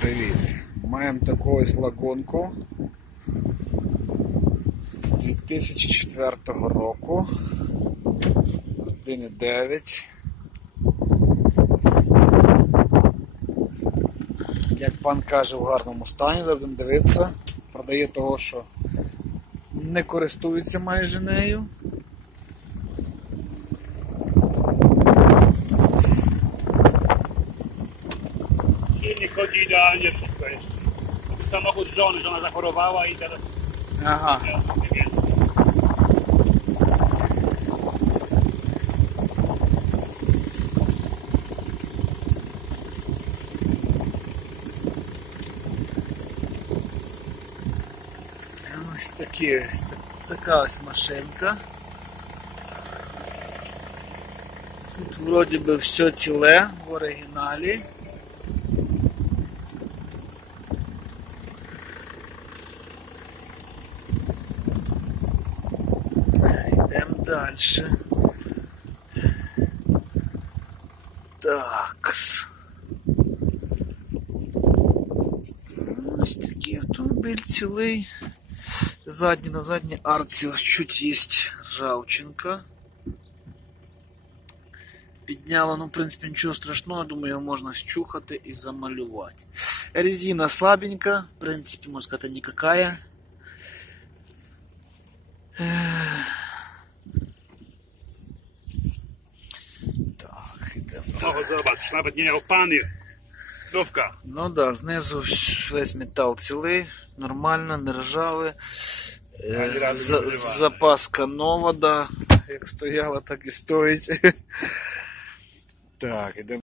Привіт. Маємо таку ось лагунку 2004 року. 1,9. Як пан каже, в гарному стані, будемо дивитися. Продає того, що не користується майже нею. Silnik chodzi idealnie, wszystko jest. Samochód żony, żona zachorowała i teraz Ага. ja nie wiem. Ось такі, така ось машинка. Тут вроді би все ціле в оригіналі. Йдемо далі. Такс. Ось такий автомобіль цілий. Задній на задній арці ось чуть є ржавчинка. Підняла, ну, в принципі, нічого страшного, думаю, його можна щухати і замалювати. Резина слабенька, в принципі, можна сказати, никакая. Ех. Так, ідемо. Samochód zobacz, nawet nie miał pany. Zdówka. Ну да, знизу весь метал цілий, нормально, не ржавий. Е, Ані разу не за- вживали. Запаска нова, да. Як стояла, так і стоїть. Так, ідемо.